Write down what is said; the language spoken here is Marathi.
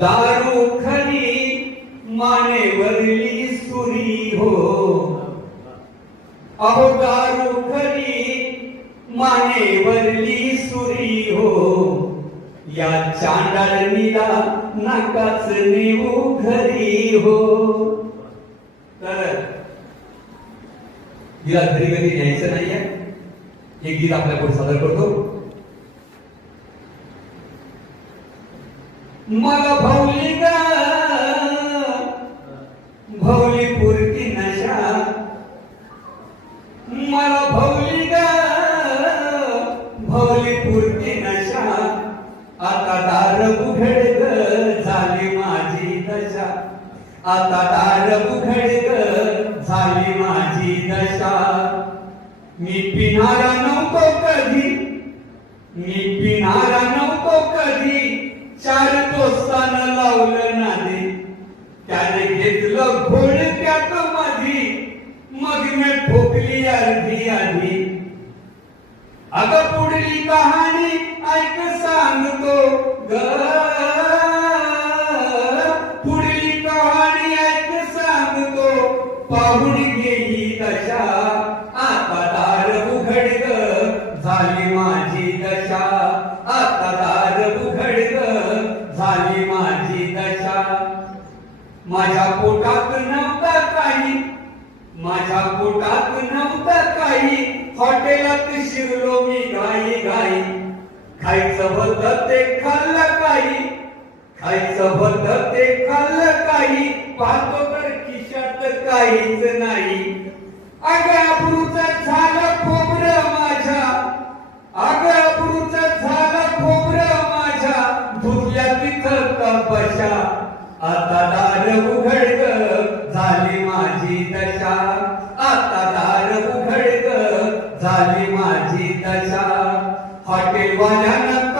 दारू खरी मानेवरली सुरी हो, अहो दारू खरी मानेवरली सुरी हो, या चांडाळणीला नाकाच नेऊ घरी हो. तर तिला घरी घरी न्यायचं नाहीये. हे गीत आपल्या पुढे सादर करतो. मला भवली ग भवली पुरती नशा, मला भवली ग भवली पुरती नशा, आता दार उघड ग झाली माझी दशा, आता दार उघड ग झाली माझी दशा. मी पिणारा नव्हतो कधी, मी पिणारा नव्हतो कधी, चार दोस्तानं लावलं नादी, त्याने घेतलं घोडक्यात माझी, मग मी ठोकली अर्धी आधी. अगं पुढली कहाणी ऐक सांगतो ग, पुढली कहाणी ऐक सांगतो, पाहून घे ही दशा, आता दार उघड ग झाली माझी दशा, आता दार उघड ग झाली माझी दशा. माझ्या पोटात नव्हता काही, माझ्या पोटात नव्हता काही, हॉटेलात शिरलो मी घाई घाई. खायचं होतं ते खाल्लं काही, खायचं होतं ते खाल्लं काही, पाहतो तर खिशात काहीच नाही. अगं अब्रूचं झालं खोबरं माझ्या, अगं अब्रूचं झालं खोबरं माझ्या, धुतल्या तिथं कपशा, आता दार उघड ग झाली माझी दशा, आता दार उघड ग झाली माझी दशा. हॉटेलवाल्यानं